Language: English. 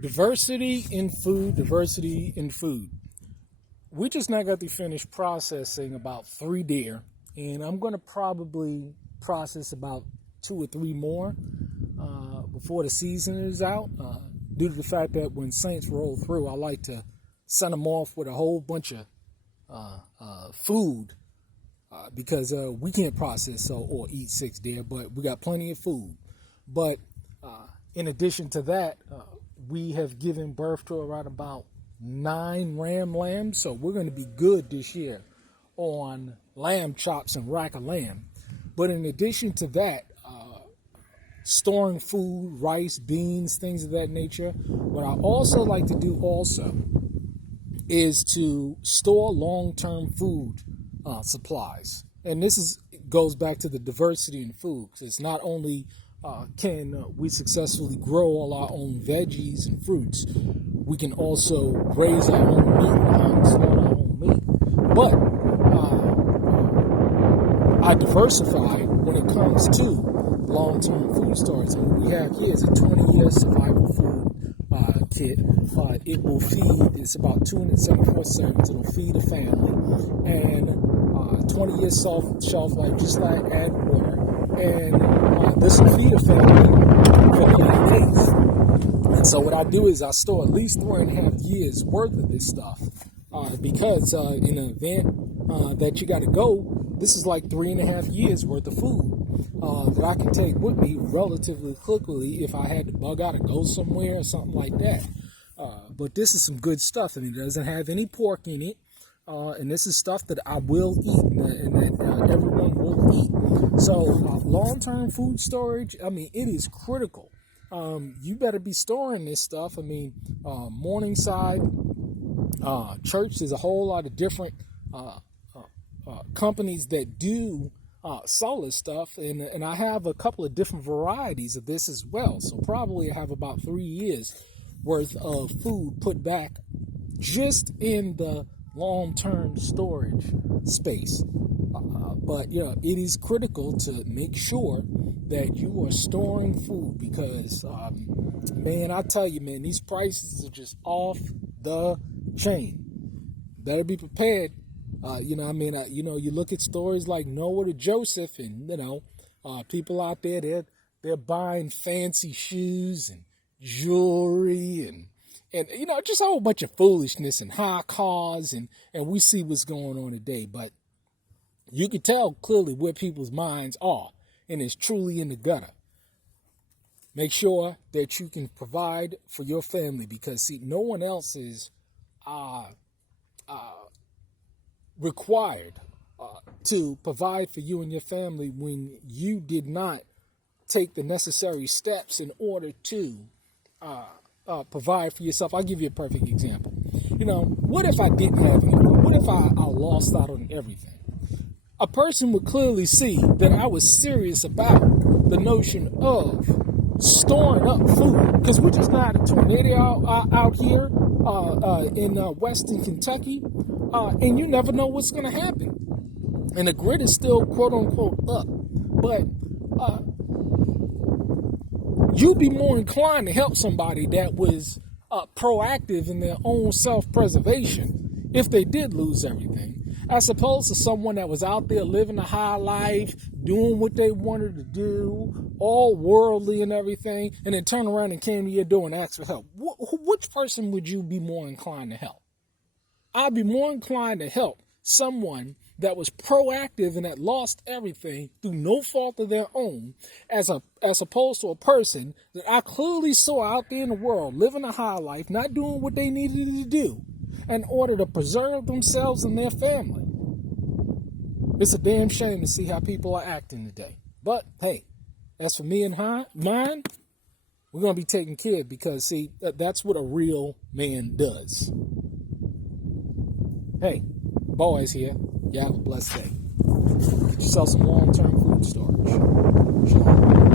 Diversity in food. We just now got to finish processing about 3 deer, and I'm going to probably process about 2 or 3 more before the season is out, due to the fact that when Saints roll through, I like to send them off with a whole bunch of food because we can't process or eat 6 deer, but we got plenty of food. But in addition to that, we have given birth to around about 9 ram lambs, so we're going to be good this year on lamb chops and rack of lamb. But in addition to that, storing food, rice, beans, things of that nature, what I also like to do also is to store long-term food supplies. And this goes back to the diversity in food, because it's not only can we successfully grow all our own veggies and fruits, we can also raise our own meat and store our own meat. But I diversify when it comes to long-term food storage. And what we have here is a 20-year survival food kit. It will feed, it's about 274 servings. It'll feed a family. And 20 years shelf life, just like add water. And this will feed a family for 90 days. And so what I do is I store at least 3.5 years worth of this stuff because in an event that you got to go, this is like 3.5 years worth of food that I can take with me relatively quickly if I had to bug out and go somewhere or something like that. But this is some good stuff, and it doesn't have any pork in it. And this is stuff that I will eat and that everyone will eat. So long-term food storage, I mean, it is critical. You better be storing this stuff. I mean, Morningside, Church, there's a whole lot of different companies that do sell this stuff. And I have a couple of different varieties of this as well. So probably I have about 3 years worth of food put back just in the long-term storage space. But you know, it is critical to make sure that you are storing food because, man, I tell you, man, these prices are just off the chain. Better be prepared. You know, I mean, you look at stories like Noah to Joseph, and people out there, they're buying fancy shoes and jewelry and just a whole bunch of foolishness and high cars, and we see what's going on today. But you can tell clearly where people's minds are, and it's truly in the gutter. Make sure that you can provide for your family because, see, no one else is required to provide for you and your family when you did not take the necessary steps in order to provide for yourself. I'll give you a perfect example. What if I didn't have anything? What if I lost out on everything? A person would clearly see that I was serious about the notion of storing up food, because we just got a tornado out here in western Kentucky, and you never know what's going to happen. And the grid is still quote unquote up, but you'd be more inclined to help somebody that was proactive in their own self-preservation if they did lose everything, as opposed to someone that was out there living a high life, doing what they wanted to do, all worldly and everything, and then turn around and came to your door and asked for help. Which person would you be more inclined to help? I'd be more inclined to help someone that was proactive and that lost everything through no fault of their own, as opposed to a person that I clearly saw out there in the world living a high life, not doing what they needed to do in order to preserve themselves and their family. It's a damn shame to see how people are acting today. But hey, as for me and mine, we're going to be taken care of because, see, that's what a real man does. Hey, boys here. You have a blessed day. Get yourself some long-term food storage. Shalom.